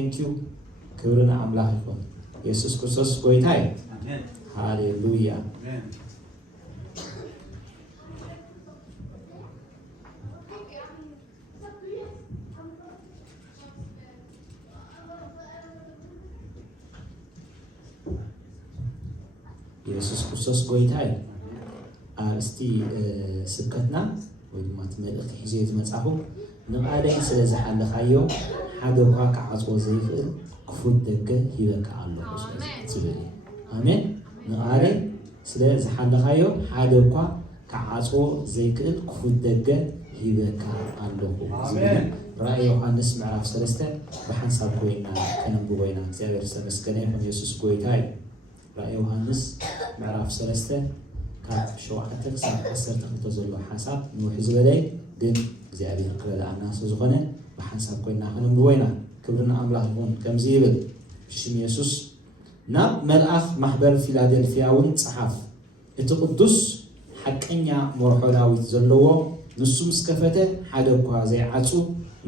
thank you ክብርና አምላክ ይሁን ኢየሱስ ክርስቶስ ጎይታይ አሜን ሃሌሉያ አሜን ኢየሱስ ክርስቶስ ጎይታይ እስቲ ስብከትና ወይ ድማ ትመልእክቲ ሒዘ ዝመጻኹ ንቃደይ ስለ ዝሓለኻዮ ሓደ እኳ ክዓጽዎ ዘይኽእል ክፉት ደገ ሂበካ ኣሎ ዝብል አሜን ንቃደይ ስለ ዝሓለኻዮ ሓደ እኳ ክዓጽዎ ዘይክእል ክፉት ደገ ሂበካ ኣለኹ ዝብል ራእይ ዮሐንስ ምዕራፍ 3 ብሓንሳብ ኮይና ከነንብቦ ኢና እግዚአብሔር ዝተመስገነ ይሁን ኢየሱስ ጎይታይ ራእይ ዮሐንስ ምዕራፍ 3 ካብ 7 ክሳብ 12 ዘሎ ሓሳብ ንውሕ ዝበለይ ግን እግዚአብሔር ክረዳእና ስለዝኾነ ብሓንሳብ ኮይና ከነንብቦ ኢና ክብርና አምላክ ይሁን ከምዚ ይብል ሽም ኢየሱስ ናብ መልአክ ማሕበር ፊላደልፊያ እውን ጽሓፍ እቲ ቅዱስ ሓቀኛ መርሖ ዳዊት ዘለዎ ንሱ ምስ ከፈተ ሓደ እኳ ዘይዓጹ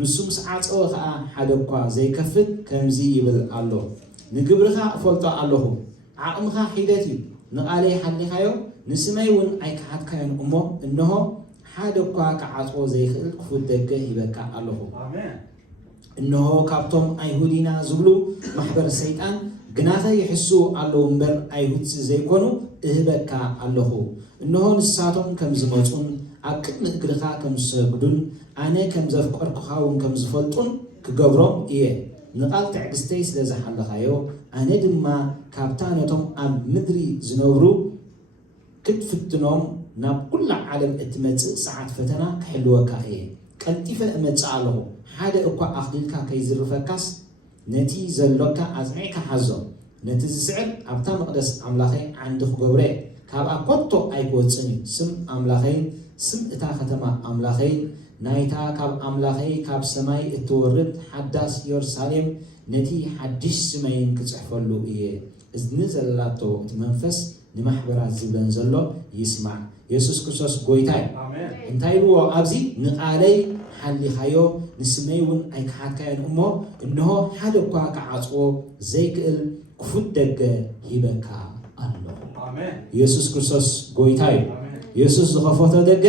ንሱ ምስ ዓጸወ ከዓ ሓደ እኳ ዘይከፍት ከምዚ ይብል ኣሎ ንግብርኻ እፈልጦ ኣለኹ ዓቕምኻ ሒደት እዩ ንቃለይ ሓሊኻዮ ንስመይ እውን ኣይከሓትካዮን እሞ እንሆ ሓደ እኳ ክዓጽዎ ዘይኽእል ክፉት ደገ ሂበካ ኣለኹ እንሆ ካብቶም ኣይሁዲና ዝብሉ ማሕበር ሰይጣን ግናኸ ይሕሱ ኣለዉ እምበር ኣይሁድ ዘይኮኑ እህበካ ኣለኹ እንሆ ንሳቶም ከም ዝመፁን ኣብ ቅድሚ እግርኻ ከም ዝሰግዱን ኣነ ከም ዘፍቀርኩኻ እውን ከም ዝፈልጡን ክገብሮም እየ ንቓል ትዕግስተይ ስለ ዝሓለኻዮ ኣነ ድማ ካብታ ነቶም ኣብ ምድሪ ዝነብሩ ክትፍትኖም ናብ ኩላ ዓለም እትመጽእ ሰዓት ፈተና ክሕልወካ እየ ቀልጢፈ እመጽእ ኣለኹ ሓደ እኳ ኣኽሊልካ ከይዝርፈካስ ነቲ ዘሎካ ኣጽኒዕካ ሓዞ ነቲ ዝስዕር ኣብታ መቕደስ ኣምላኸይ ዓንዲ ክገብሮ እየ ካብኣ ኮቶ ኣይክወፅን እዩ ስም ኣምላኸይን ስም እታ ከተማ ኣምላኸይን ናይታ ካብ ኣምላኸይ ካብ ሰማይ እትወርድ ሓዳስ ኢየሩሳሌም ነቲ ሓድሽ ስመይን ክጽሕፈሉ እየ እዝኒ ዘለላቶ እቲ መንፈስ ንማሕበራት ዝብለን ዘሎ ይስማዕ ኢየሱስ ክርስቶስ ጎይታይ እንታይ ብዎ ኣብዚ ንቃለይ ሓሊኻዮ ንስመይ እውን ኣይከሓትካዮን እሞ እንሆ ሓደ እኳ ክዓጽዎ ዘይክእል ክፉት ደገ ሂበካ ኣሎ ኢየሱስ ክርስቶስ ጎይታይ ኢየሱስ ዝኸፈቶ ደገ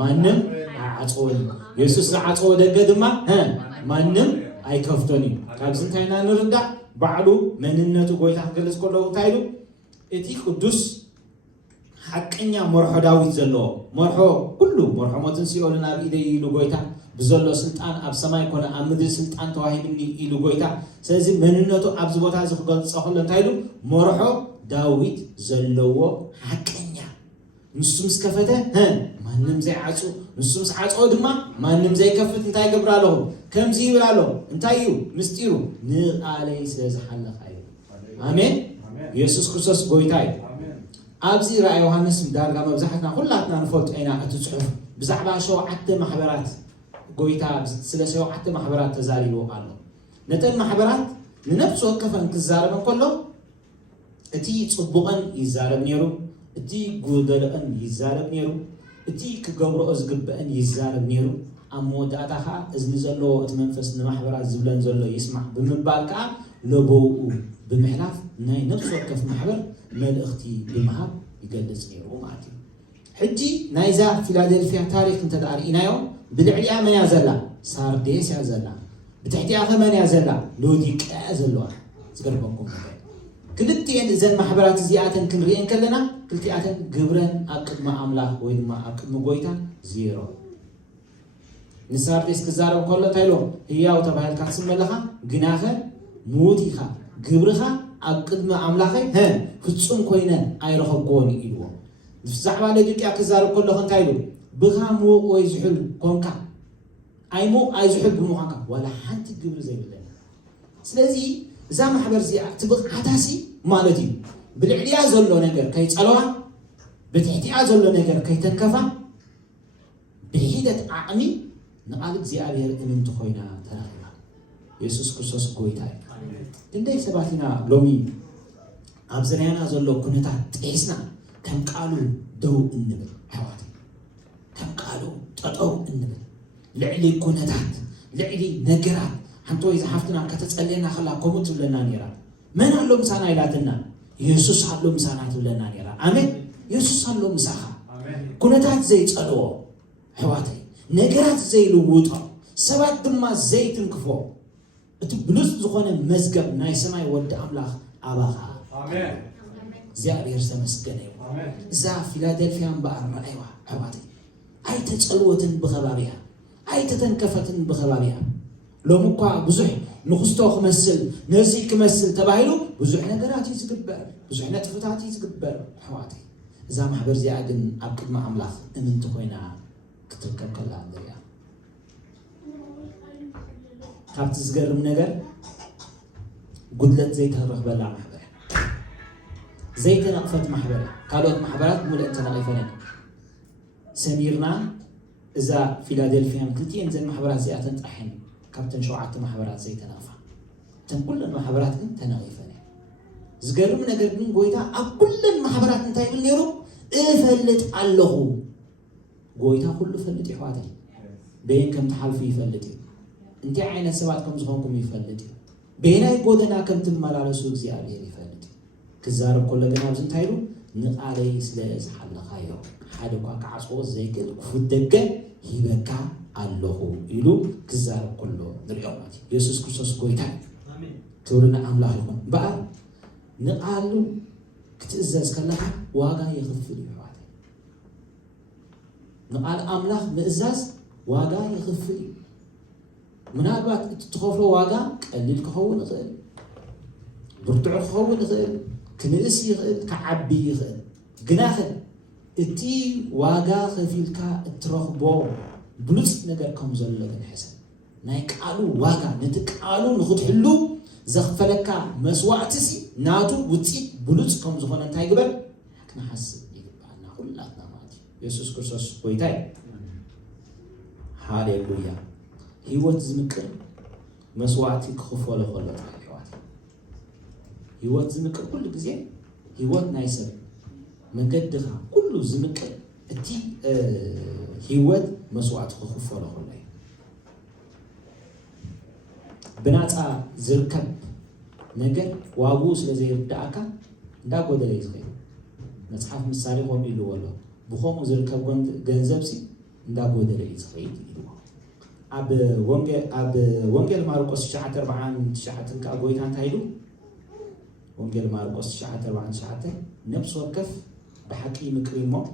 ማንም ዓጽወኒ ኢየሱስ ዝዓጽዎ ደገ ድማ ማንም ኣይከፍቶን እዩ ካብዚ እንታይ ኢና ንርዳእ ባዕሉ መንነቱ ጎይታ ክገልጽ ከለዉ እንታይ ኢሉ እቲ ቅዱስ ሓቀኛ መርሖ ዳዊት ዘለዎ መርሖ ኩሉ መርሖ ሞትን ሲኦልን ኣብ ኢደይ ኢሉ ጎይታ ብዘሎ ስልጣን ኣብ ሰማይ ኮነ ኣብ ምድሪ ስልጣን ተዋሂብኒ ኢሉ ጎይታ ስለዚ መንነቱ ኣብዚ ቦታ እዚ ክገልጾ ከሎ እንታይ ኢሉ መርሖ ዳዊት ዘለዎ ሓቀኛ ንሱ ምስ ከፈተ ማንም ዘይዓጹ ንሱ ምስ ዓጽዎ ድማ ማንም ዘይከፍት እንታይ ገብር ኣለኹ ከምዚ ይብል ኣሎ እንታይ እዩ ምስጢሩ ንቃለይ ስለ ዝሓለኻ እዩ ኣሜን ኢየሱስ ክርስቶስ ጎይታይ ኣብዚ ራእይ ዮሐንስ ዳርጋ መብዛሕትና ኩላትና ንፈልጦ ኢና እቲ ጽሑፍ ብዛዕባ 7 ማሕበራት ጎይታ ስለ 7 ማሕበራት ተዛሪቡ ኣሎ ነተን ማሕበራት ንነፍሱ ወከፈን ክዛረብ እንከሎ እቲ ጽቡቕን ይዛረብ ነይሩ እቲ ጉደለቕን ይዛረብ ነይሩ እቲ ክገብርኦ ዝግብአን ይዛረብ ነይሩ ኣብ መወዳእታ ከዓ እዝኒ ዘለዎ እቲ መንፈስ ንማሕበራት ዝብለን ዘሎ ይስማዕ ብምባል ከዓ ለቦኡ ብምሕላፍ ናይ ነፍሲ ወከፍ ማሕበር መልእኽቲ ብምሃብ ይገልጽ ነይሩ ማለት እዩ ሕጂ ናይዛ ፊላደልፊያ ታሪክ እንተዳርኢናዮ ብልዕሊኣ መን እያ ዘላ ሳርዴስ እያ ዘላ ብትሕቲኣ ከመን እያ ዘላ ሎዲቅያ ዘለዋ ዝገርመኩም ክልቲአን እዘን ማሕበራት እዚኣተን ክንሪአን ከለና ክልቲኣተን ግብረን ኣብ ቅድሚ ኣምላኽ ወይ ድማ ኣብ ቅድሚ ጎይታ ዜሮ ንሳርዴስ ክዛረብ ከሎ እንታይ ኢሎም ህያው ተባሂልካ ትስመለኻ ግናኸ ሙት ኢኻ ግብርኻ ኣብ ቅድሚ ኣምላኸይ ፍጹም ኮይነ ኣይረኸብክዎን ኢልዎ ብዛዕባ ሎዲቅያ ክዛረብ ከለኹ እንታይ ኢሉ ብኻ ምዉቕ ወይ ዝሑል ኮንካ ኣይምዉቕ ኣይዝሑል ብምዃንካ ዋላ ሓንቲ ግብሪ ዘይብለና ስለዚ እዛ ማሕበር እዚኣ ትብቕዓታሲ ማለት እዩ ብልዕልያ ዘሎ ነገር ከይፀለዋ ብትሕቲኣ ዘሎ ነገር ከይተንከፋ ብሂደት ዓቕሚ ንቓል እግዚኣብሔር እምንቲ ኮይና ተራኺባ ኢየሱስ ክርስቶስ ጎይታ እዩ ክንደይ ሰባት ኢና ሎሚ ኣብ ዝርያና ዘሎ ኩነታት ጤስና ከም ቃሉ ደው እንብል ኣሕዋት ከም ቃሉ ጠጠው እንብል ልዕሊ ኩነታት ልዕሊ ነገራት حنتو إذا حفتنا كتتصلينا خلا كومت لنا نيرا من علو مسانا إلاتنا يسوس علو مسانا لنا نيرا آمين يسوس علو مساخا كنتات زي تسألوه حواتي نجرات زي لووطا سبات دما زي تنكفو بلوس زخونه مزقب ناي سماي ود أملاخ أباها آمين زيار يرسم مسجنه زا فيلادلفيا بقى رأيوا حواتي أي تسألوه بخبابها أي تتنكفتن بخبابها لو مقع بزح نخستو خمسل نرزيك مسل تباهلو بزح نجرات يزقبر بزح نتفتات يزقبر حواتي إذا محبر زيادن أبكد مع أملاخ إمن تخوينا كتركب كلا عندريا كابت زقرم نجر قدلت زيت هالرغبة محبر زيت نقفت محبر قالوا محبرات ملئت نقفنا سميرنا إذا فيلادلفيا مكلتي إنزل محبرات زيادة ترحين كابتن شوعت محبرات زيت نقفة تنقل المحبرات كنت نقفنا زقرم نجر من قويتا أكل المحبرات انتهي بالنيرو فلت الله قويتا كله فلت إحواتي بين كم تحالفي فلتي انت عين السبات كم زخونكم يفلتي بينا يقودنا كم تمال على سوق زيادة يفلتي كزارب كل جناب زنتايرو نقالي سلاز حل خير حالك عصو زيكل فدقة هيبكا الله يلو كزارب كله دريوماتي يسوع كريستوس قويتا آمين تورنا أملاح لكم بقى نقالو كتزاز كلها واقع يخفل يحواتي نقال أملاح مئزاز واقع يخفل منابات تخوفلو واقع قليل كخون غير برتع كخون غير كنئس يغير كعبي يغير قناخل اتي واقع خفيلكا اترخبو بلوس نقر كمزل لغن حسن نايك قالو واقع نتقالو نخد حلو زغفلك مسوعتسي ناتو وتي بلوس كم زخون انت يقبل حكنا حسب يقبلنا كلاتنا ماتي يسوس كريستوس قويتاي هاليلويا هيوت زمكر مسوعتي كخفو لخلط حيواتي هيوت زمكر كل جزء هيوت نايسر من قدها كله زمكر اتي هيوت مسوعتي كخفو لخلط بناتا زركب نجر وابوس لزي يبدأك دا قدر يزغي نصحف مسالي هم يلو والله بخوم زركب جنزبسي دا قدر يزغي أب وانجل ماركوس شعات 4 شعات كأبويتان تايلو وانجل ماركوس شعات 4 شعات نفس وقف بحكي مكريمو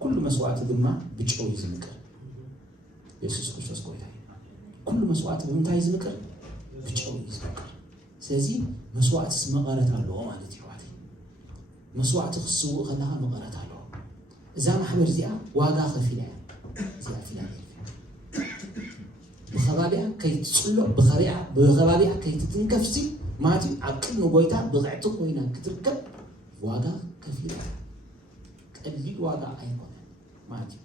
كل مسوعات دما بيجو يزمكر يسوع كريستوس قويتاي كل مسوعات بمنتهي يزمكر بيجو يزمكر سلازي مسوعات اسمها مقارات الله مالتي وعدي مسوعات خصو خلاها مقارات الله إذا محبر زيها واقع خفيلة زيها فيلة بخبابيها كي تصلو بخبابيها كي تتنكفسي ماتي عقل نقويتا بضعتك وينا كتركب واقع كفيلة قليل واقع أيضا ماتي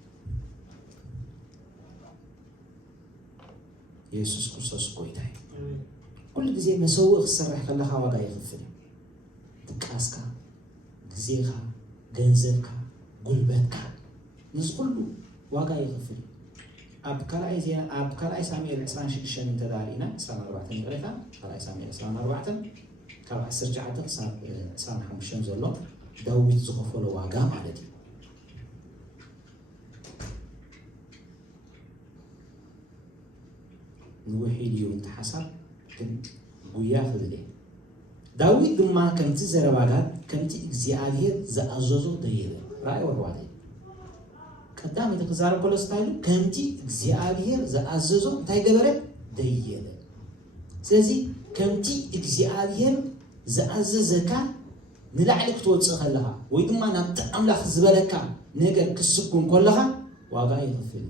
يسوع كريستوس قويتاي كل جزء مسوق السرح خلاها واقع يغفل تكاسكا جزيها جنزلكا قلبتكا نزقلو واقع يغفل أبكار أي سامي الإسلام شكشن تدارينا إسلام 4 نقريتا كلا سامي الإسلام 4 كلا 10 جعتك إسلام 5 زلوا داوود زخفلو واقع مالتي نوحي ليون تحسب كن قويا خذلي داوود دما كنت زربالات كنت إجزاءه زأجزو ديله رأي وروادي قدام يتكزار كل ستايل كنت إجزاءه زأجزو تاي جبره ديله سلزي كنت إجزاءه زأجزك نلعلك توصل لها ويدما نبت أملاخ زبالك نجر كسكون كلها واقع يغفل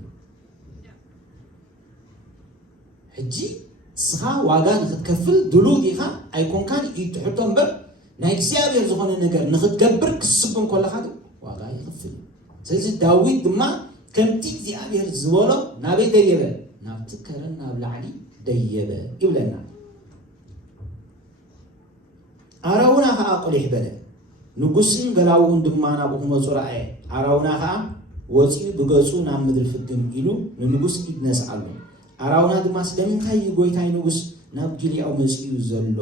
حجي سخا واقع نتكفل دلوديها أيكون كان يتحطون بر نايكسيار يرزقون النجار نتكبر كسبهم كل حاجة واقع يغفل سيد داوود ما كم تيجي عليه الزوالة نبي ديبه نبتكرنا بالعلي ديبه يولنا أراونا أقول إحبله نقصن قلاوون دمانا بهم زرعة أراونا وزي بقصون عم مدر في الدم إلو نقص إبنس علو ኣራውና ድማ ስለምንታይ ጎይታይ ንጉስ ናብ ጊልያው መጽኡ ዘሎ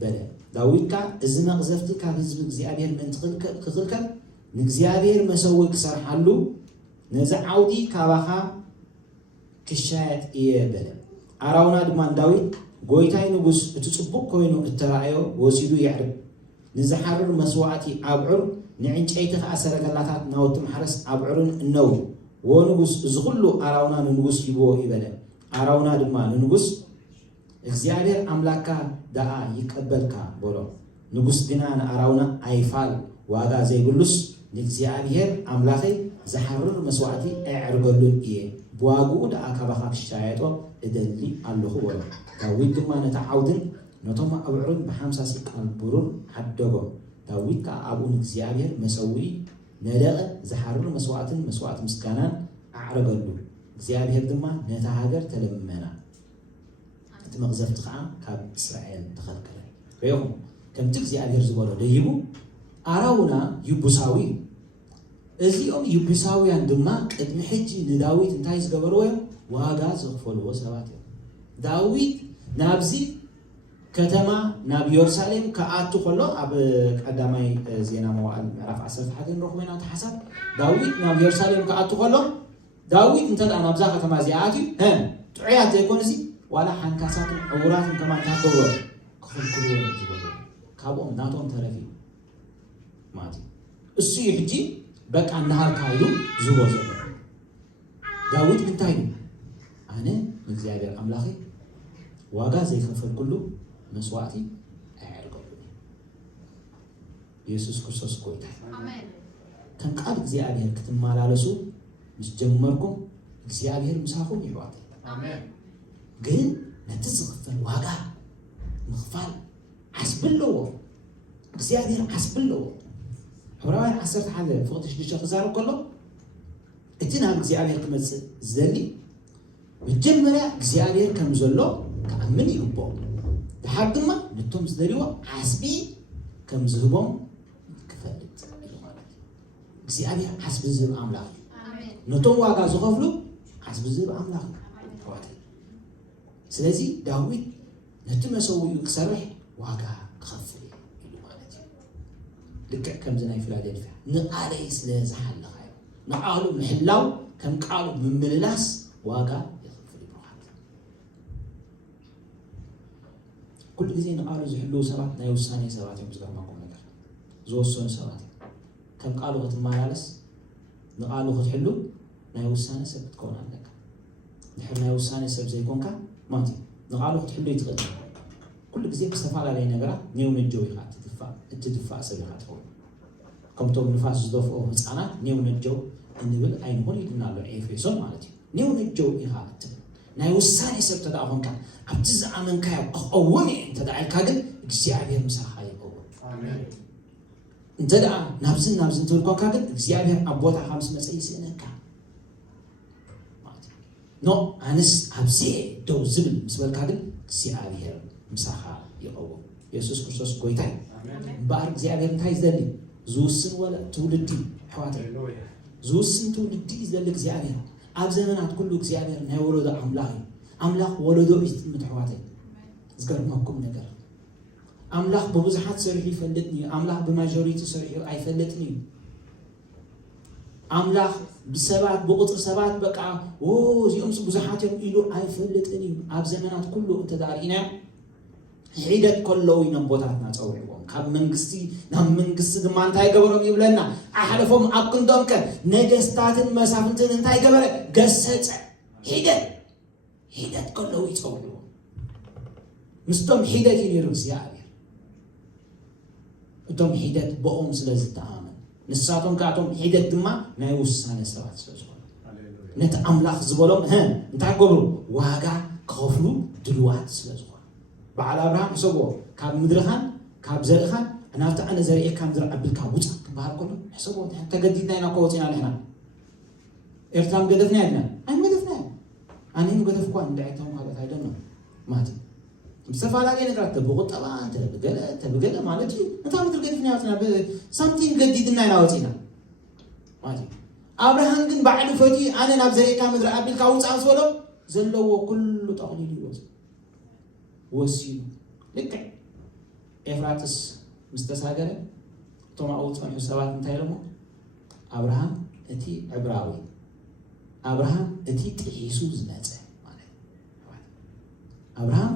በለ ዳዊት ካ እዚ መቅዘፍቲ ካብ ህዝቢ እግዚአብሔር ምንትክልከል ክክልከል ንእግዚአብሔር መሰዊ ክሰርሓሉ ነዚ ዓውዲ ካባኻ ክሻየጥ እየ በለ ኣራውና ድማ ዳዊት ጎይታይ ንጉስ እቲ ጽቡቕ ኮይኑ እተራእዮ ወሲዱ ይዕርብ ንዝሓርር መስዋዕቲ ኣብዑር ንዕንጨይቲ ከኣሰረገላታት ናውቲ ማሕረስ ኣብዑርን እነው ወንጉስ እዚ ኩሉ ኣራውና ንንጉስ ይብዎ ይበለ ኣራውና ድማ ንንጉስ እግዚአብሔር አምላካ ዳአ ይቀበልካ ብሎ ንጉስ ግና ንኣራውና ኣይፋል ዋጋ ዘይብሉስ ንእግዚአብሔር አምላኺ ዝሓርር መስዋዕቲ ኣይዕርገሉን እየ ብዋግኡ ዳአ ካባኻ ክሻየጦ እደሊ ኣለኹ ብሎ ዳዊት ድማ ነታ ዓውድን ነቶም ኣብዑርን ብ50 ሲቃል ብሩር ዓደጎም ዳዊት ከዓ ኣብኡ ንእግዚአብሔር መሰዊ ነደቐ ዝሓርር መስዋዕትን መስዋዕት ምስጋናን ኣዕረገሉ እግዚአብሔር ድማ ነታ ሃገር ተለመና እቲ መቅዘፍቲ ከዓ ካብ እስራኤል ተኸልከለ ረይኹም ከምቲ እግዚአብሔር ዝበሎ ደይቡ ኣራውና ይቡሳዊ እዚኦም ይቡሳውያን ድማ ቅድሚ ሕጂ ንዳዊት እንታይ ዝገበርዎ ዋጋ ዝኽፈልዎ ሰባት እዮም ዳዊት ናብዚ ከተማ ናብ ኢየሩሳሌም ከኣቱ ከሎ ኣብ ቀዳማይ ዜና መዋዕል ምዕራፍ 11 ንረኽቦ ኢና እቲ ሓሳብ ዳዊት ናብ ኢየሩሳሌም ከኣቱ ከሎ ዳዊት እንተዳ ናብዛ ከተማ እዚኣ ኣትዩ ጥዑያት ዘይኮነሲ ዋላ ሓንካሳትን ዕውራትን ከማ እንታገብሮ ክኽልክልዎ ዝገበሩ ካብኦም ናቶም ተረፊ ማለት እሱ ሕጂ በቃ እናሃርካ ኢሉ ዝቦ ዘሎ ዳዊት ምንታይ እዩ ኣነ ንእግዚአብሔር ኣምላኺ ዋጋ ዘይከፈል ኩሉ መስዋዕቲ ኣይዕርገሉ ኢየሱስ ክርስቶስ ጎይታ አሜን ከም ቃል እግዚአብሔር ክትመላለሱ ምስ ጀመርኩም እግዚአብሔር ምሳኹም ይሕዋት አሜን ግን ነቲ ዝኽፈል ዋጋ ምኽፋል ዓስብለዎ እግዚአብሔር ዓስብለዎ ዕብራውያን 11 ፍቕዲ 6 ክዛረብ ከሎ እቲ ናብ እግዚአብሔር ክመጽእ ዝደሊ መጀመርያ እግዚአብሔር ከም ዘሎ ከኣምን ይግብኦ ድሓር ድማ ነቶም ዝደልይዎ ዓስቢ ከም ዝህቦም ክፈልጥ ኢሉ ማለት እዩ እግዚአብሔር ዓስቢ ዝህብ ኣምላኽ እዩ ነቶም ዋጋ ዝኸፍሉ ዓስቢ ዝህብ ኣምላኽ እዩ ስለዚ ዳዊት ነቲ መሰዊኡ ክሰርሕ ዋጋ ክኸፍል ኢሉ ማለት እዩ ልክዕ ከምዚ ናይ ፊላዴልፊያ ንቃለይ ስለ ዝሓለኻዮ ንቃሉ ምሕላው ከም ቃሉ ምምልላስ ዋጋ ይኸፍል ይብልሃል ኩሉ ግዜ ንቃሉ ዝሕልው ሰባት ናይ ውሳኔ ሰባት እዮም ዝገርመኩም ነገር ዝወሰኑ ሰባት ከም ቃሉ ክትመላለስ ንቃሉ ክትሕሉ ናይ ውሳኔ ሰብ ክትከውን ኣለካ ድሕሪ ናይ ውሳኔ ሰብ ዘይኮንካ ማለት እዩ ንቃሉ ክትሕሉ ይትኽእል ኩሉ ግዜ ብዝተፈላለየ ነገራት ኔው ነጀው ኢኻ እትድፋእ ሰብ ኢኻ ትኸውን ከምቶም ንፋስ ዝደፍኦ ህፃናት ኔው ነጀው እንብል ኣይንኾን ይድና ኣሎ ኤፌሶን ማለት እዩ ኔው ነጀው ኢኻ እትብል ናይ ውሳኔ ሰብ ተደኣ ኮንካ ኣብቲ ዝኣመንካዮ ክኸውን እየ እንተደኣ ኢልካ ግን እግዚአብሔር ምሳኻ ይኸውን እንተደኣ ናብዝን እንትብል ኮንካ ግን እግዚአብሔር ኣብ ቦታኻ ምስ መፀ ይስእነካ ኖ ኣነስ ኣብዚ ደው ዝብል ምስ በልካ ግን እግዚአብሔር ምሳኻ ይኸውን ኢየሱስ ክርስቶስ ጎይታ እዩ እምበኣር እግዚአብሔር እንታይ ዝደሊ ዝውስን ወለ ትውልዲ ኣሕዋተይ ዝውስን ትውልዲ ዝደሊ እግዚአብሔር ኣብ ዘመናት ኩሉ እግዚአብሔር ናይ ወለዶ ኣምላኽ እዩ ኣምላኽ ወለዶ እዩ ዝጥምት ኣሕዋተይ ዝገርመኩም ነገር ኣምላኽ ብብዙሓት ሰሪሑ ይፈልጥኒ እዩ ኣምላኽ ብማጆሪቲ ሰሪሑ ኣይፈልጥን እዩ ኣምላኽ ብሰባት ብቁጥር ሰባት በቃ እዚኦም ብዙሓት እዮም ኢሉ ኣይፈልጥን እዩ ኣብ ዘመናት ኩሉ እንተዳሪእና ሒደት ከለው ኢኖም ቦታትና ፀውዕዎም ካብ መንግስቲ ናብ መንግስቲ ድማ እንታይ ገበሮም ይብለና ኣሕለፎም ኣብ ክንዶም ከ ነገስታትን መሳፍንትን እንታይ ገበረ ገሰፀ ሒደት ከለው ይፀውዕዎም ምስቶም ሒደት እዩ ነይሩ እግዚአብሔር እቶም ሒደት ብኦም ስለ ዝተኣመን ንሳቶም ካቶም ሒደት ድማ ናይ ውሳኔ ሰባት ስለ ዝኾኑ ነቲ ኣምላኽ ዝበሎም እንታይ ገብሩ ዋጋ ክኸፍሉ ድልዋት ስለ ዝኾኑ በዓል ኣብርሃም ሕሰብዎ ካብ ምድርኻን ካብ ዘርእኻን ናብቲ ኣነ ዘርእየካ ምድሪ ዓቢልካ ውፃእ ክበሃል ከሎ ሕሰብዎ ተገዲድና ኢና እኮ ወፂና ንሕና ኤርትራ ገደፍና ኢልና ኣይመገደፍና ኣነ ገደፍኳ እንዳይቶም ማለት ኣይደኖ ማለት ዝተፈላለዩ ነገራት ተብቁጠባ ተብገለ ማለት እዩ እንታይ ምድሪ ገደፍና ወፂና ሳምቲንግ ገዲድና ኢና ወፂና ማለት ኣብርሃም ግን ባዕሉ ፈቲ ኣነ ናብ ዘርእየካ ምድሪ ዓቢልካ ውፃእ ዝበሎ ዘለዎ ኩሉ ጠቕሊሉ ይወፅ ወሲኑ ልክዕ ኤፍራጥስ ምስተሳገረ እቶም ኣብኡ ፀንሑ ሰባት እንታይ ኢሎሞ አብርሃም እቲ ዕብራዊ አብርሃም እቲ ጥሒሱ ዝመፀ ማለት አብርሃም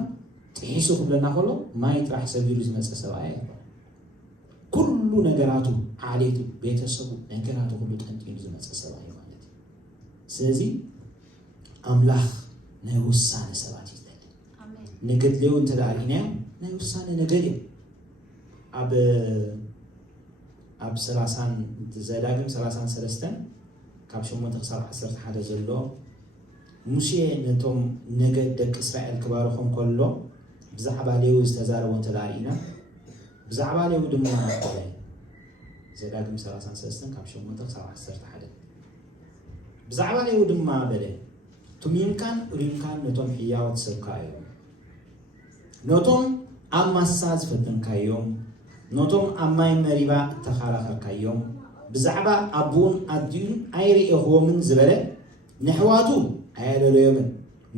ጥሒሱ ክብለና ከሎ ማይ ጥራሕ ሰቢሉ ዝመፀ ሰብኣይ ኩሉ ነገራቱ ዓሌቱ ቤተሰቡ ነገራቱ ሁሉ ጠንጢኑ ዝመፀ ሰብኣይ ማለት ስለዚ አምላኽ ናይ ውሳነ ሰባት ይዘለ ነገድ ሌው እንተዳሪና ናይ ውሳነ ነገድ ኣብ 30 ዘዳግም 33 ካብ 8 ክሳብ 11 ዘሎ ሙሴ ነቶም ነገድ ደቂ እስራኤል ክባርኾም ከሎ ብዛዕባ ሌዊ ዝተዛረቦ እንተዳሪና ብዛዕባ ሌዊ ድማ ዘዳግም 33 ካብ 8 ክሳብ 11 ብዛዕባ ሌዊ ድማ በለ ቱሚምካን ኡሪምካን ነቶም ሕያዋት ሰብካ እዮም ነቶም ኣብ ማሳ ዝፈተንካዮም ነቶም ኣብ ማይ መሪባ እተኸራኸርካዮም ብዛዕባ ኣቡን ኣድዩን ኣይርኢኽዎምን ዝበለ ንሕዋቱ ኣየለለዮምን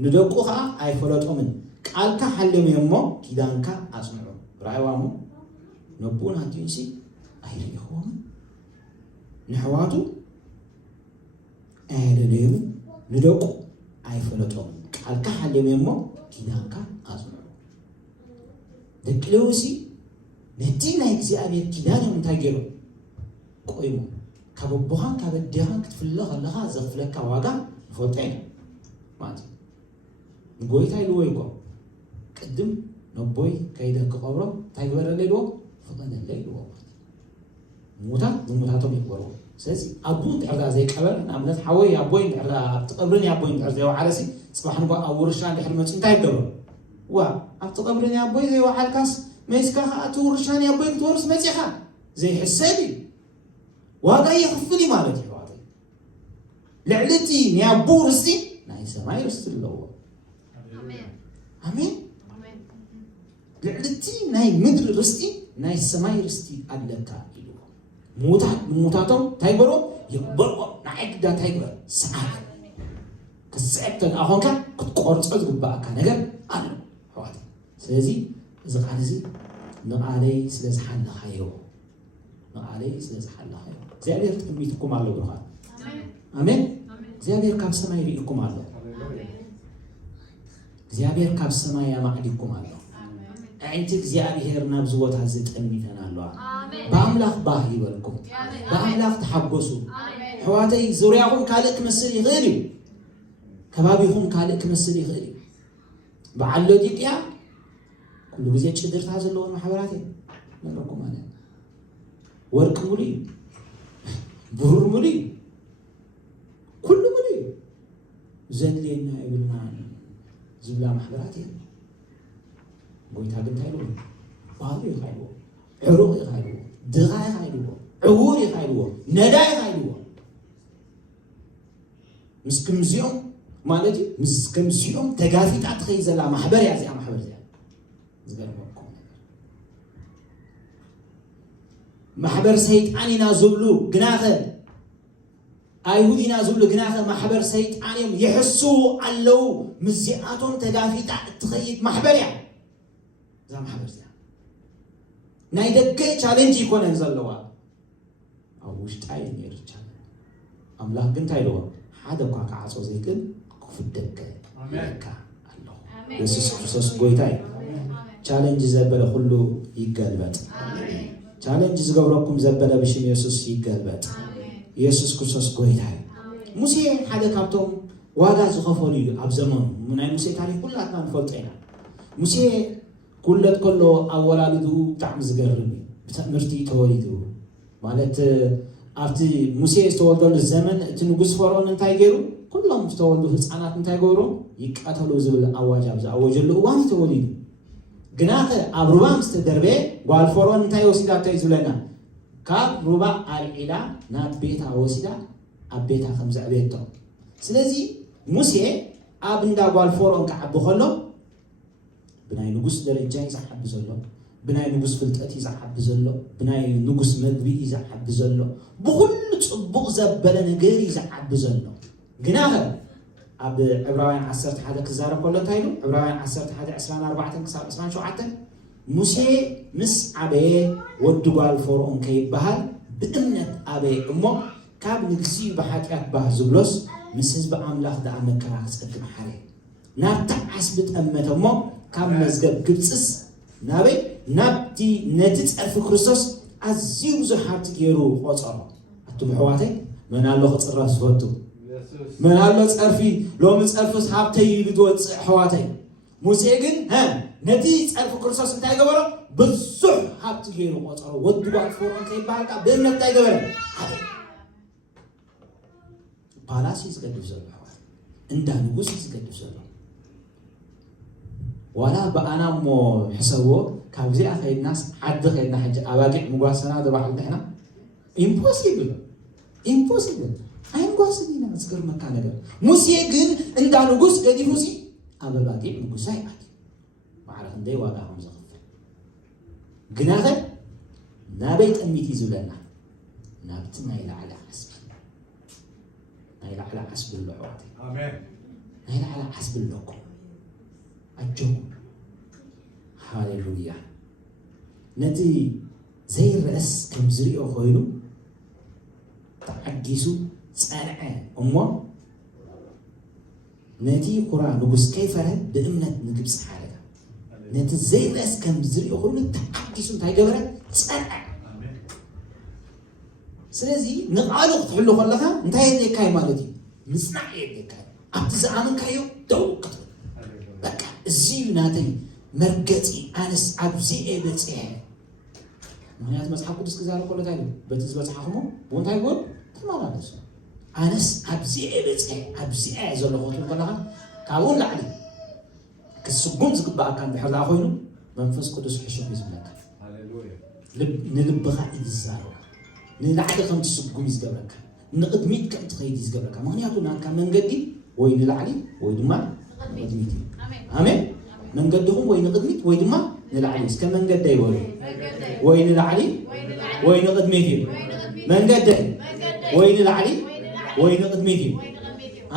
ንደቁ ከዓ ኣይፈለጦምን ቃልካ ሓልዮም እሞ ኪዳንካ ኣጽንዑ ራእይዋሞ ነቡን ኣድዩን ሲ ኣይርኢኽዎምን ንሕዋቱ ኣየለለዮምን ንደቁ ኣይፈለጦምን ቃልካ ሓልዮም እሞ ኪዳንካ ኣጽንዑ ደቂ ሌዊ ሲ ነቲ ናይ እግዚኣብሔር ኪዳን እዮም እንታይ ገይሮም ቆይሙ ካብ ኣቦኻን ካብ ኣዴኻን ክትፍለ ከለኻ ዘኽፍለካ ዋጋ ንፈልጦ ኢና ማለት ንጎይታ ኢልዎ ይኮ ቅድም ነቦይ ከይደ ክቐብሮ እንታይ ግበረለ ኢልዎ ፍቐደለ ኢልዎ ሙታት ንሙታቶም ይቅበርዎ ስለዚ ኣቡ እንድሕር ዘይቀበር ንኣብነት ሓወይ ኣቦይ እንድሕር ኣብቲ ቀብርን ኣቦይ እንድሕር ዘይወዓለሲ ፅባሕ ንጎ ኣብ ውርሻ እንድሕር መፅኡ እንታይ ይገብሮ ዋ ኣብቲ ቀብርን ኣቦይ ዘይወዓልካስ መይስካ ከዓ እቲ ውርሻን ኣቦይ ክትወርስ መፂኻ ዘይሕሰብ እዩ ዋጋ የኽፍል ማለት እዩ ዋጋ ልዕሊ እቲ ናይ ኣቦ ርስቲ ናይ ሰማይ ርስቲ ኣለዎ ኣሜን ልዕሊ እቲ ናይ ምድሪ ርስቲ ናይ ሰማይ ርስቲ ኣለካ ኢሉ ሙታት ንሙታቶም እንታይ ግበሮ ይቕበርኦም ንዓይ ግዳ እንታይ ግበር ሰዓት ክስዕብ ተድኣኾንካ ክትቆርፆ ዝግባእካ ነገር ኣሎ ኣሕዋት ስለዚ እዚ ቃል እዚ ንቓለይ ስለ ዝሓለኻዮ ንቓለይ ስለ ዝሓለኻዮ እግዚአብሔር ትንቢትኩም ኣሎ ብሩኻን ኣሜን እግዚአብሔር ካብ ሰማይ ርኢኩም ኣሎ እግዚአብሔር ካብ ሰማይ ያማዕዲኩም ኣሎ ኣዒንቲ እግዚአብሔር ናብ ዝቦታ ዝጠሚተና ኣለዋ በኣምላኽ ባህ ይበልኩም በኣምላኽ ተሓጎሱ ኣሕዋተይ ዙርያኹም ካልእ ክመስል ይኽእል እዩ ከባቢኹም ካልእ ክመስል ይኽእል እዩ በዓል ሎዲቅያ ኩሉ ግዜ ጭድርታ ዘለዎን ማሕበራት እዮም ነረኩም ማለት ወርቂ ሙሉ እዩ ብሩር ሙሉ እዩ ኩሉ ሙሉ እዩ ዘድልየና ይብልና ዝብላ ማሕበራት እዮም ጎይታ ግን እንታይ ኢልዎ ባሉ ኢኻ ኢልዎ ዕሩቕ ኢኻ ኢልዎ ድኻ ኢኻ ኢልዎ ዕውር ኢኻ ኢልዎ ነዳ ኢኻ ኢልዎ ምስ ከምዚኦም ማለት እዩ ምስ ከምዚኦም ተጋፊጣ ትኸይድ ዘላ ማሕበር እያ እዚኣ ማሕበር እዚኣ ዝገርመኩም ማሕበር ሰይጣን ኢና ዝብሉ ግናኸ ኣይሁድ ኢና ዝብሉ ግናኸ ማሕበር ሰይጣን እዮም ይሕስቡ ኣለው ምዚኣቶም ተጋፊጣ እትኸይድ ማሕበር እያ እዛ ማሕበር እዚኣ ናይ ደገ ቻሌንጅ ይኮነን ዘለዋ ኣብ ውሽጣ እዩ ነይሩ ቻሌንጅ ኣምላኽ ግን እንታይ ኢልዎ ሓደ እኳ ክዓፆ ዘይክእል ክፉት ደገ ይካ ኣለዎ ኢየሱስ ክርስቶስ ጎይታ እዩ ቻሌንጅ ዘበለ ኩሉ ይገልበጥ ቻሌንጅ ዝገብረኩም ዘበለ ብሽም ኢየሱስ ይገልበጥ ኢየሱስ ክርስቶስ ጎይታ እዩ ሙሴ ሓደ ካብቶም ዋጋ ዝኸፈሉ እዩ ኣብ ዘመኑ ናይ ሙሴ ታሪክ ኩላትና ንፈልጦ ኢና ሙሴ ኩለት ከሎ ኣብ ወላልዱ ብጣዕሚ ዝገርም እዩ ብትእምርቲ ተወሊዱ ማለት ኣብቲ ሙሴ ዝተወልደሉ ዘመን እቲ ንጉስ ፈርዖን እንታይ ገይሩ ኩሎም ዝተወልዱ ህፃናት እንታይ ገብሩ ይቃተሉ ዝብል ኣዋጅ ኣብ ዝኣወጀሉ እዋን ተወሊዱ ግናኸ ኣብ ሩባ ምስ ተደርበየ ጓል ፈርዖን እንታይ ወሲዳቶ እዩ ዝብለና ካብ ሩባ ኣልዒላ ናብ ቤታ ወሲዳ ኣብ ቤታ ከም ዘዕብየቶ ስለዚ ሙሴ ኣብ እንዳ ጓል ፈርዖን ክዓቢ ከሎ ብናይ ንጉስ ደረጃ እዩ ዝዓቢ ዘሎ ብናይ ንጉስ ፍልጠት እዩ ዝዓቢ ዘሎ ብናይ ንጉስ መግቢ እዩ ዝዓቢ ዘሎ ብኩሉ ፅቡቕ ዘበለ ነገር እዩ ዝዓቢ ዘሎ ግናኸ أب عبراويان 11 كزارة كله تايلو عبراويان 11 24 كسر 27 موسى مس عبيه ودقال فرعون كي بحال بأمنة أبي أمه كاب نجسي بحاجات به زبلس مسز بأملاخ ده عم كراس قدم حري نبت عسبت أمة أمه كاب مزجب قبصص نبي نبتي نتيت ألف كريستوس عزيز زحمت كيرو قصرة أتبعواتي من الله قصر راسوتو من الله تعرفي لو متصرفس حبتي بدوت حواتي موسى جن ها نتيت ألف كريستوس انتهى قبره بالصح حبت كيرو قصرة ودوا فرعون كي بعد بيننا انتهى قبره بالاس يزقدف زلوا انده نقص يزقدف زلوا ولا بأنا مو حسوه كابزي أخي الناس عد خيرنا حاجة أواقع مقاسنا ده واحد إحنا impossible أين قاسنا نذكر مكان ده موسى جن انده نقص قدي موسى أبواقع مقاسي عادي بعرف ندي واقع هم زغف جناغة نابيت أميتي زلنا نابتنا إلى على حسب نايل على حسب اللعوات آمين نايل على حسب اللقم الجو هاليلويا نتي زي الرأس كم زريء خيلو تعجيسو سارعة أمه نتي قرآن نقص كيف رد بأمنة نجيب سحارة نتي زي الرأس كم زريء خيلو تعجيسو تاي جبرة سارعة سلازي نقالو تحلو خلها انتهي كاي مالتي مسمع يدك ابتز امن كايو دوق بقى الزيو ناتي مرقتي انس ابزي ابصي مهنيات مصحف قدس كزارو كله تايلو بتز بصحخمو وانتي يقول تمالالس انس ابزي ابصي زلو خطو كلها كاون لعلي كسقوم زقبا كان بحلا خوينو منفس قدس حشو بيزبلك هاليلويا نلبخا يزارو نلعب خمس سبقوم يزقبلك نقدميت كم تخيل يزقبلك ما هني أقول ناك من قدي وين العلي وين ما نقدميتي آمين من قدهم وين نقدميت وين ما نلعلي كم من قدي وين العلي وين نقدميتي من قدي وين العلي وين نقدميتي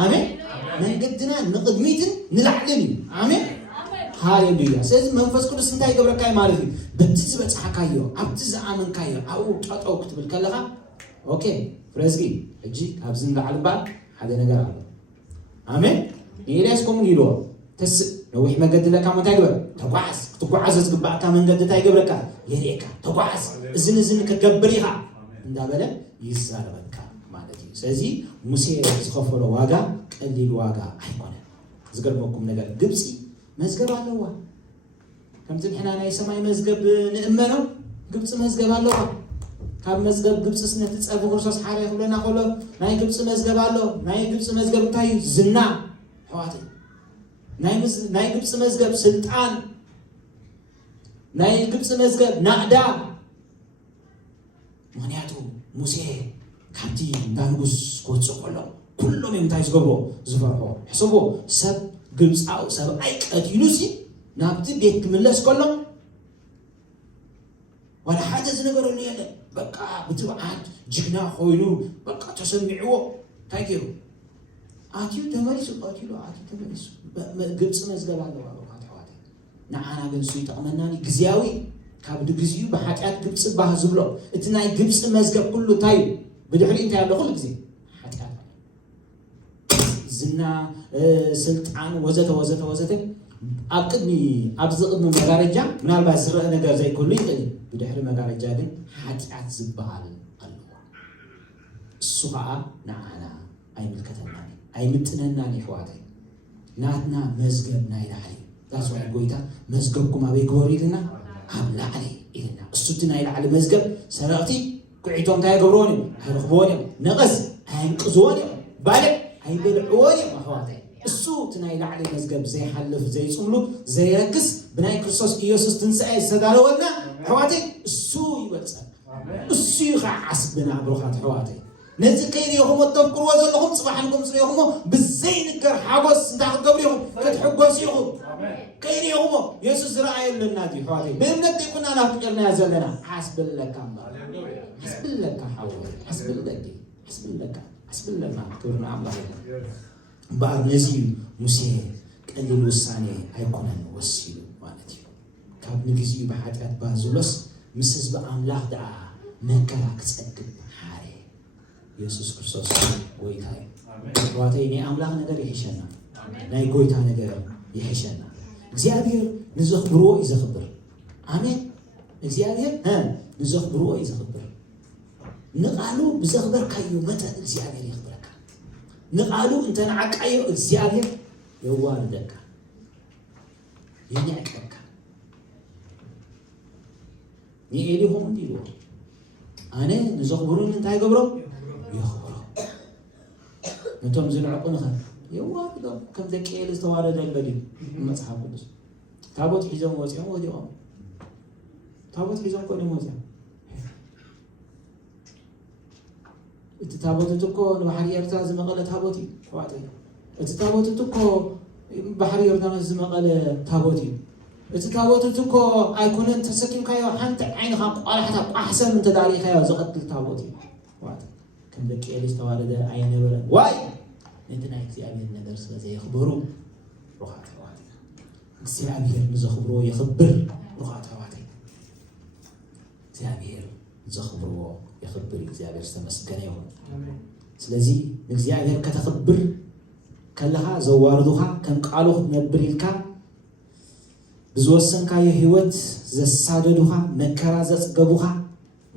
آمين من قدنا نقدميتن نلعلني آمين هاليلويا سيد منفس كل سنتاي قبل كاي مالتي بتزبط حكايو ابتز امن كايو او تطو كتب الكلها اوكي فرزقي اجي ابزن لعلبا هذا نجر امين يلاسكم يلو تس نوح ما قد لك ما تقبل تقعز تقبع كمان قد تاي قبل كا يريك تقعز زن كتقبريها اندابله يسالبك مالتي سيزي موسى يخفلو واغا قليل واغا ايكونه زغربكم نجر ግብጽ مزجب على كم تنحنا أنا يسمع مزجب نأمنه قبص مزجب على كم مزجب قبص سنة تسأل فرصة حارة خلنا خلوا ناي قبص مزجب على ناي قبص مزجب تاي زنا حواتي ناي قبص مزجب سلطان ناي قبص مزجب نعدا مانياتو موسى كابتي دانغوس كوتسو كلهم يمتاز قبرو زفرحو حسبو سب قبص أو سب أي كاتيلوسي نابتي بيت ملص كلهم ولا حاجة زنقروا لي أنا بقى بتبعت جنا خوينو بقى تسمعوه تايكيرو آتيو تمارسوا قبص مزقب على وقت حواتي نعانا بنسوي تأمناني جزياوي كابدو جزيو بحاجات قبص بهزبلو اتناي قبص مزقب كله تايو بدحري انت يا كل جزي زنا سلطان وزت أقدمي أبزقدم مجارجة من البازر أنا جار زي كله يقدم بدحر مجارجة دين حاجات زبال الله السبعة نعنا أي ملكتنا أي متننا لحواتي ناتنا مزجب نايل علي that's why قويتا مزجبكم أبي قوري لنا عمل علي إلنا السوتنا نايل على مزجب سرقتي قعيتهم تاي قبروني هرخبوني نقص هنقصوني بالك هاي بالعوالي محواتي السوق تنايل عليه مزجب زي حلف زي صملو زي ركس بناي كريستوس إيسوس تنسأ السدالة ودنا حواتي السوق يبتسأ السوق يخعص بنا بروخات حواتي نزل كيري يوم التفكر وزن لهم صباح لكم سريهم بالزين الكر حبس نتاخد قبريهم كتحبوا سيهم كيري يوم يسوس رأي للنادي حواتي بمنك يكون أنا فكرنا يا زلنا حسب الله كامل حسب الله كحوالي حسب الله تورنا عمله بارنزي موسى قال له وساني أيكونن وسيله مالتي كاب نجزي بحاجات بازولس مسز بأملاح دعاء مكراك تأكد حاري يسوع كريستوس قويتاي واتيني أملاح نقدر يحشنا ناي قويتا نقدر يحشنا እግዚአብሔር ንዘኽብሮ ይዘኽብር አሜን እግዚአብሔር ንዘኽብሮ ይዘኽብር ንቃሉ ብዘኽበርካዮ መጠን እግዚአብሔር ይኽብረካ ንቃሉ እንተንዓቃዮ እግዚአብሔር የዋርደካ የኛቀካ ንኤሊሆም እንዲሉ አነ ንዘኽብሩን እንታይ ገብሮ ይኽብሮ እንቶም ዝንዕቁንኸ يوارد كم ذكي لستوارد البديل مصحف قدس تابوت حزام وزيهم وديهم تابوت حزام كوني وزيهم تابوت تكو بحر يرتاز مقالة تابوتي فواتي تابوت تكو بحر يرتاز مقالة تابوتي تابوت تكو أيكونن تسكين كايو حتى عينها قال حتى أحسن من تداري كايو زقت التابوتي فواتي كم ذكي لستوارد عين ولا واي نتنا እግዚአብሔር ነገር ስለዚህ ይخبሩ ሩሃት ዋት እግዚአብሔር ንዘኽብሮ ይخبር ሩሃት ዋት እግዚአብሔር ንዘኽብሮ ይخبር እግዚአብሔር ተመስገነ ይሁን ስለዚህ እግዚአብሔር ከተخبር ከለሃ ዘዋርዱኻ ከም ቃሉ ነብር ኢልካ ብዝወሰንካ የህይወት ዘሳደዱኻ መከራ ዘጽገቡኻ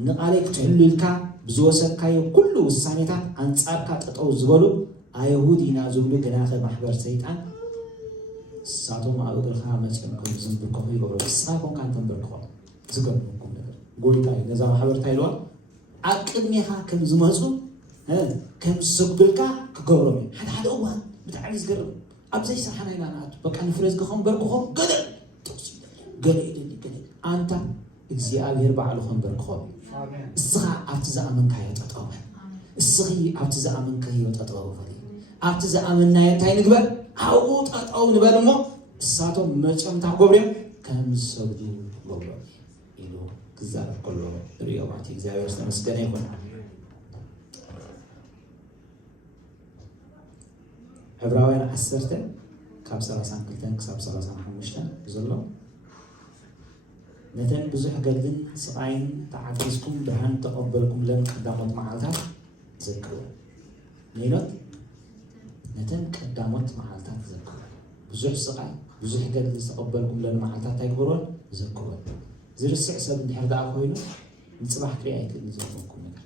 ንቃለይ ክትሕሉ ኢልካ ብዝወሰንካ ኩሉ ውሳኔታት አንጻርካ ጠጠው ዝበሉ አይሁድ ይናዙሉ ገናኸ ማህበር ሰይጣን ሳቶም አውድርኻ መጨንከው ዝንብርኮ ይጎሮ ሳኮን ካንተም ብርኮ ዝገርምኩም ነገር ጎይታይ ነዛ ማህበር ታይሏል አቅድሚኻ ከም ዝመጹ ከም ዝስግልካ ክገብሮም ሓደ እዋን ብጣዕሚ ዝገርም ኣብዘይ ሰሓና ኢና ናቱ በቃ ንፍረዝ ክኾን በርክኾም ገደል ገደል አንተ እግዚአብሔር ባዕሉ ኾን በርክኾም እስኻ ኣብቲ ዝኣመንካዮ ጠጠው እስኺ ኣብቲ ዝኣመንካዮ ጠጠው ኣብቲ ዝኣመንና እንታይ ንግበር ኣብኡ ጠጠው ንበል እሞ እሳቶም መጨምታ ጎብርዮም ከም ዝሰግዱ ጎብሮ ኢሉ ክዛረብ ከሎ ርዮ ማለት እግዚአብሔር ተመስገነ ይሁን ዕብራውያን 10 ካብ 32 ክሳብ 35 ዘሎ ነተን ብዙሕ ገልግን ስቃይን ተዓጊዝኩም ብርሃን ተቐበልኩም ለም ቀዳሞት መዓልታት ዘክሩ ኔሎት ነተን ቀዳሞት መዓልታት ዘክሩ ብዙሕ ስቃይ ብዙሕ ገልግን ተቐበልኩም ለም መዓልታት ኣይግበሮን ዘክሩ ዝርስዕ ሰብ እንድሕር ደኣ ኮይኑ ንፅባሕ ክሪኣ ኣይክእልን ዘለኩም ነገር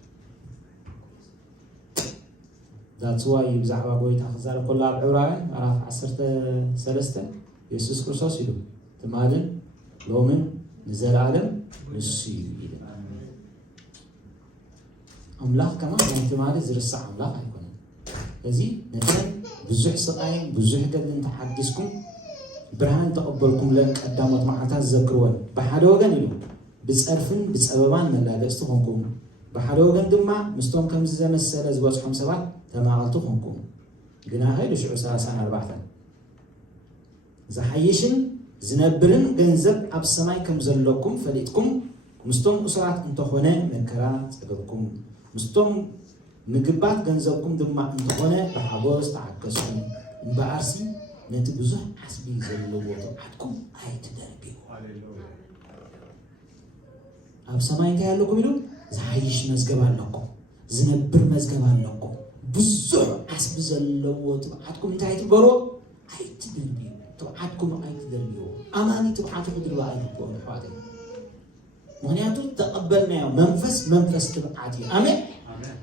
That's why ብዛዕባ ጎይታ ክዛረብ ከሎ ኣብ ዕብራውያን ምዕራፍ 13 ኢየሱስ ክርስቶስ ኢሉ ትማልን ሎምን ንዘለዓለም ንሱ ይብል አምላክ ከማን ናይቲ ማለት ዝርስዕ አምላክ ኣይኮነን እዚ ነተን ብዙሕ ስቃይን ብዙሕ ገልግን ተሓጊዝኩም ብርሃን ተቐበልኩም ለን ቀዳሞት መዓልታት ዘክርወን ብሓደ ወገን ኢሉ ብፀርፍን ብፀበባን መላገፅቲ ኾንኩም ብሓደ ወገን ድማ ምስቶም ከምዚ ዘመሰለ ዝበፅሖም ሰባት ተማቐልቲ ኾንኩም ግና ኸይዱ 34 ዝሓይሽን ዝነብርን ገንዘብ ኣብ ሰማይ ከም ዘለኩም ፈሊጥኩም ምስቶም ኡስራት እንተኾነ መከራ ፀገብኩም ምስቶም ምግባት ገንዘብኩም ድማ እንተኾነ ብሓጎስ ተዓገስኩም እምበኣርሲ ነቲ ብዙሕ ዓስቢ ዘለዎ ተባዕትኩም ኣይትደርቢዩ ኣብ ሰማይ እንታይ ኣለኩም ኢሉ ዝሓይሽ መዝገብ ኣለኩም ዝነብር መዝገብ ኣለኩም ብዙሕ ዓስቢ ዘለዎ ተባዕትኩም እንታይ ትበሮ ኣይትደርቢዩ ተባዕትኩም ኣይትደርቢዩ ኣማኒ ተባዕቱ ክድርባ ኣይግብኦም ኣሕዋተይ ምክንያቱ ተቐበልናዮ መንፈስ ትብዓት እዩ ኣሜን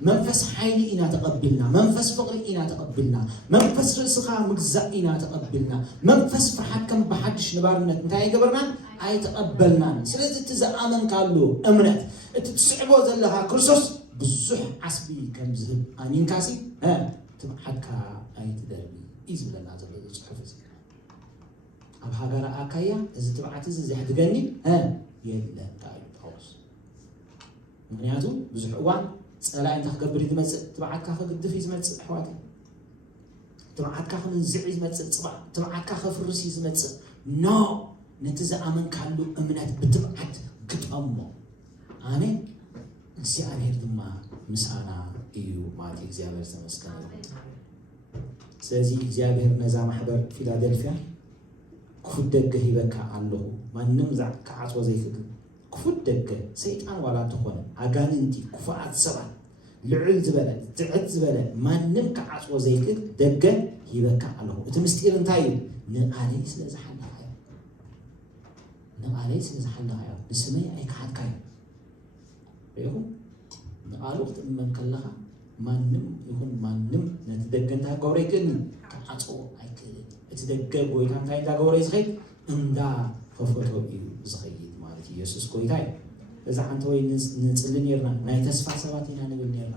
መንፈስ ሓይሊ ኢና ተቐቢልና መንፈስ ፍቕሪ ኢና ተቐቢልና መንፈስ ርእስኻ ምግዛእ ኢና ተቐቢልና መንፈስ ፍርሓት ከም ብሓድሽ ንባርነት እንታይ ይገበርናን ኣይተቐበልናን ስለዚ እቲ ዝኣመንካሉ እምነት እቲ ትስዕቦ ዘለኻ ክርስቶስ ብዙሕ ዓስቢ ከም ዝህብ ኣሚንካሲ ትብዓትካ ኣይትደርቢ እዩ ዝብለና ዘሎ ፅሑፍ እዚ ኣብ ሃገረ ኣካያ እዚ ትብዓት እዚ ዘሕድገኒ የለን ታዩ ጳውሎስ ምክንያቱ ብዙሕ እዋን ፀላኢ እንታ ክገብር እዩ ዝመፅእ ትብዓትካ ክግድፍ እዩ ዝመፅእ ኣሕዋት ትብዓትካ ክምንዝዕ እዩ ዝመፅእ ትብዓትካ ከፍርስ እዩ ዝመፅእ ኖ ነቲ ዝኣመንካሉ እምነት ብትብዓት ግጠሞ ኣሜን እግዚአብሔር ድማ ምሳና እዩ ማለት እግዚአብሔር ተመስገነ ስለዚህ እግዚአብሔር ነዛ ማሕበር ፊላደልፊያ ክፉት ደገ ሂበካ ኣለኹ ማንም ክዓፅዎ ዘይክእል ክፉት ደገ ሰይጣን ዋላ እንተኾነ ኣጋንንቲ ክፉኣት ሰባት ልዕል ዝበለ ትዕት ዝበለ ማንም ክዓፅዎ ዘይክእል ደገ ሂበካ ኣለኹ እቲ ምስጢር እንታይ እዩ ንቃለይ ስለዝሓለኻዮ ንስመይ ኣይከሓድካዮ ሪኢኹም ንቃሉ ክትእመን ከለኻ ማንም ይኹን ማንም ነቲ ደገ እንታይ ክገብሮ ይክእልኒ ክዓፅዎ ኣይክእልን እቲ ደገ ጎይታ እንታይ እንዳገበሮ እዩ ዝኸይድ እንዳፈፈቶ እዩ ዝኸይድ ማለት እዩ ኢየሱስ ጎይታ እዩ እዛ ሓንቲ ወይ ንፅሊ ነርና ናይ ተስፋ ሰባት ኢና ንብል ነርና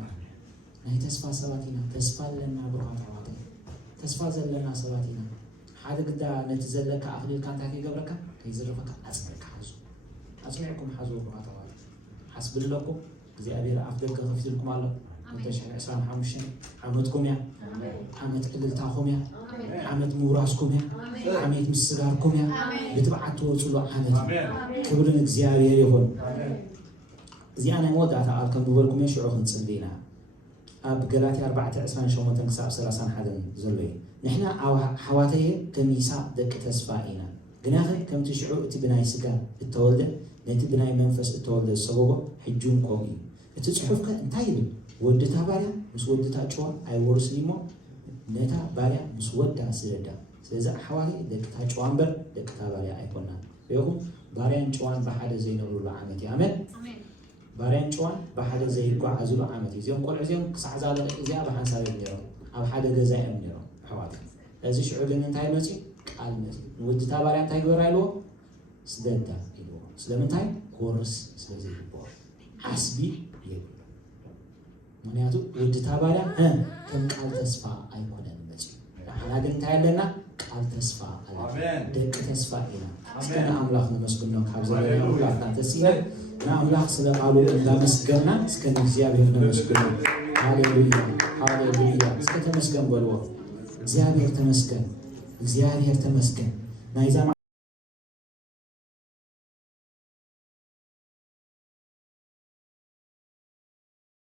ናይ ተስፋ ሰባት ኢና ተስፋ ኣለና ብርኻት ኣሕዋተይ ተስፋ ዘለና ሰባት ኢና ሓደ ግዳ ነቲ ዘለካ ኣኽሊልካ እንታይ ከይገብረካ ከይዝረፈካ ኣፅኒዕካ ሓዙ ኣፅኒዕኩም ሓዙ ብርኻት ኣሕዋተይ ሓስብለኩም እግዚኣብሔር ኣፍ ደገ ከፊትልኩም ኣሎ 2025 ዓመትኩም እያ ዓመት ዕልልታኹም እያ ዓመት ምውራስኩም እያ ዓመት ምስጋርኩም እያ ብትብዓት ትወፅሉ ዓመት ክብርን እግዚኣብሔር ይኹን እዚኣ ናይ መወዳእታ ቃል ከም ዝበልኩም እየ ሽዑ ክንፅሊ ኢና ኣብ ገላትያ 4:28 ክሳብ 31 ዘሎ እዩ ንሕና ሓዋተየ ከም ይስሐቅ ደቂ ተስፋ ኢና ግናኸ ከምቲ ሽዑ እቲ ብናይ ስጋ እተወልደ ነቲ ብናይ መንፈስ እተወልደ ዝሰበቦ ሕጁን ከምኡ እዩ እቲ ፅሑፍከ እንታይ ይብል ወድታ ባርያ ምስ ወድታ ጭዋ ኣይወርስን እሞ ነታ ባርያ ምስ ወዳ ስለዳ ስለዚ ኣሕዋተይ ደቅታ ጭዋ እምበር ደቅታ ባርያ ኣይኮናን ሪኢኹም ባርያን ጭዋን ብሓደ ዘይነብሩሉ ዓመት እዩ ኣሜን ባርያን ጭዋን ብሓደ ዘይጓዓዝሉ ዓመት እዩ እዚኦም ቆልዑ እዚኦም ክሳዕ ዛለቀ እዚኣ ብሓንሳብ እዮም ነይሮም ኣብ ሓደ ገዛ እዮም ነይሮም ኣሕዋተይ እዚ ሽዑ ግን እንታይ መፅኡ ቃል መፅኡ ንወድታ ባርያ እንታይ ግበራ ኢልዎ ስደዳ ኢልዎ ስለምንታይ ክወርስ ስለዘይግብኦ ሓስቢ የብሉ ምክንያቱ ወድታ ባርያ ከም ቃል ተስፋ ኣይኮነን መፅኡ ንሓና ግን እንታይ ኣለና ቃል ተስፋ ኣለና ደቂ ተስፋ ኢና እስከ ንኣምላኽ ነመስግኖ ካብ ዘለና ኣምላኽና ተሲና ንኣምላኽ ስለ ቃሉ እንዳመስገና እስከ ንእግዚኣብሔር ነመስግኖ ሃሌሉያ ሃሌሉያ እስከ ተመስገን በልዎ እግዚአብሔር ተመስገን ናይዛ